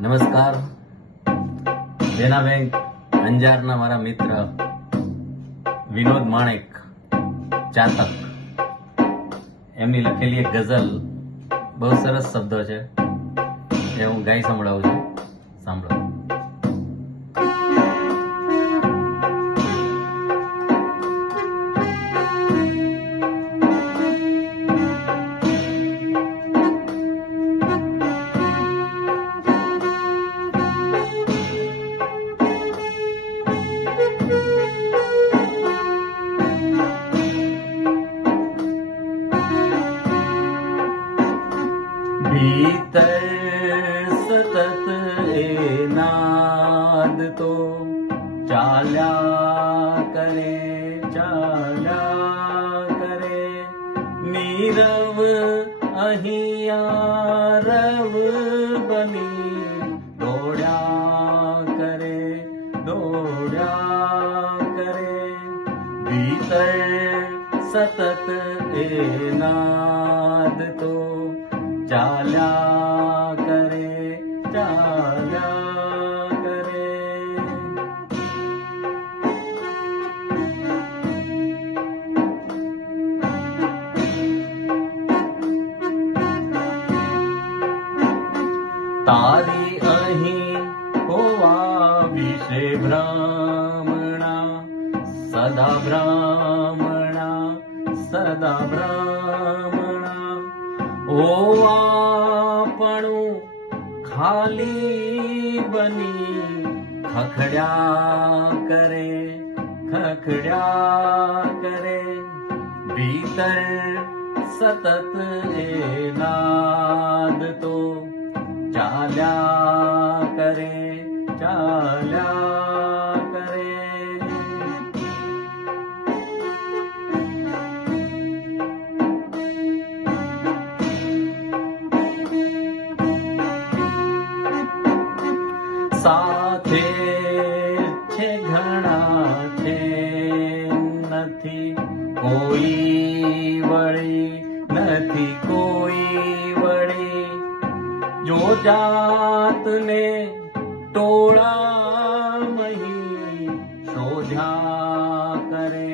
નમસ્કાર. દેના બેંક અંજારના મારા મિત્ર વિનોદ માણેક ચાતક, એમની લખેલી એક ગઝલ બહુ સરસ શબ્દો છે, એ હું ગાઈ સંભળાવું છું. સાંભળો. ભીતર સતત એ નાદ તો ચાલ્યા કરે, નીરવ અહીંયા રવ બની દોડ્યા કરે. ભીતર સતત એ નાદ તો ચાલ્યા કરે. તારી અહીં હોવા વિશે ભ્રમણા, સદા ભ્રમણા ઓવાપણું ખાલી બની ખખડ્યા કરે. ભીતર સતત એ નાદ તો ચાલ્યા કરે. સાથે છે ઘણા છે, નથી કોઈ વળી, જો જાતને ટોળા મહી શોધ્યા કરે.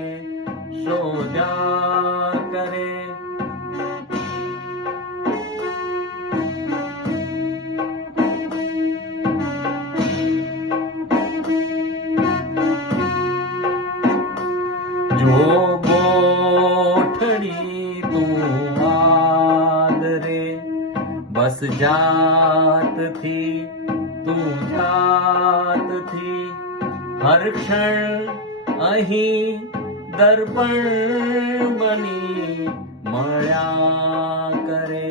જો ગોઠડી તું આદરે, બસ જાતથી હર ક્ષણ અહીં દર્પણ બની મળ્યા કરે.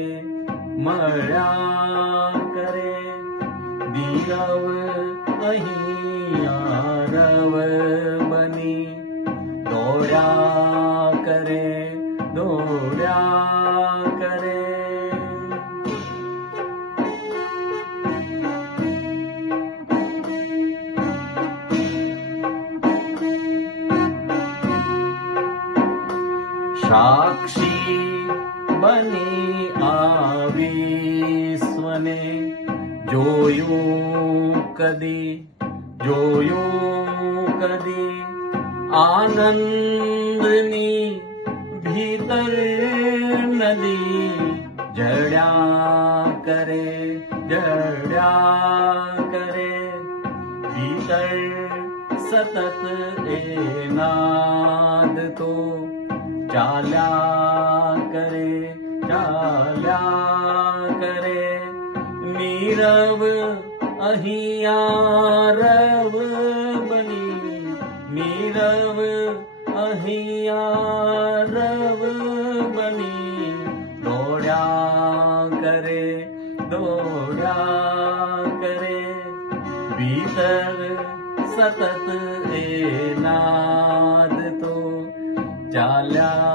દીરવ અહીં આરવ બની દોડ્યા કરે. સાક્ષી બની આ વિશ્વને જોયું કદી આનંદની ભીતર નદી જડ્યા કરે. ભીતર સતત એ નાદ તો ચાલ્યા કરે. નીરવ અહીંયા રવ બની, દોડ્યા કરે. ભીતર સતત એ નાદ તો ચાલ્યા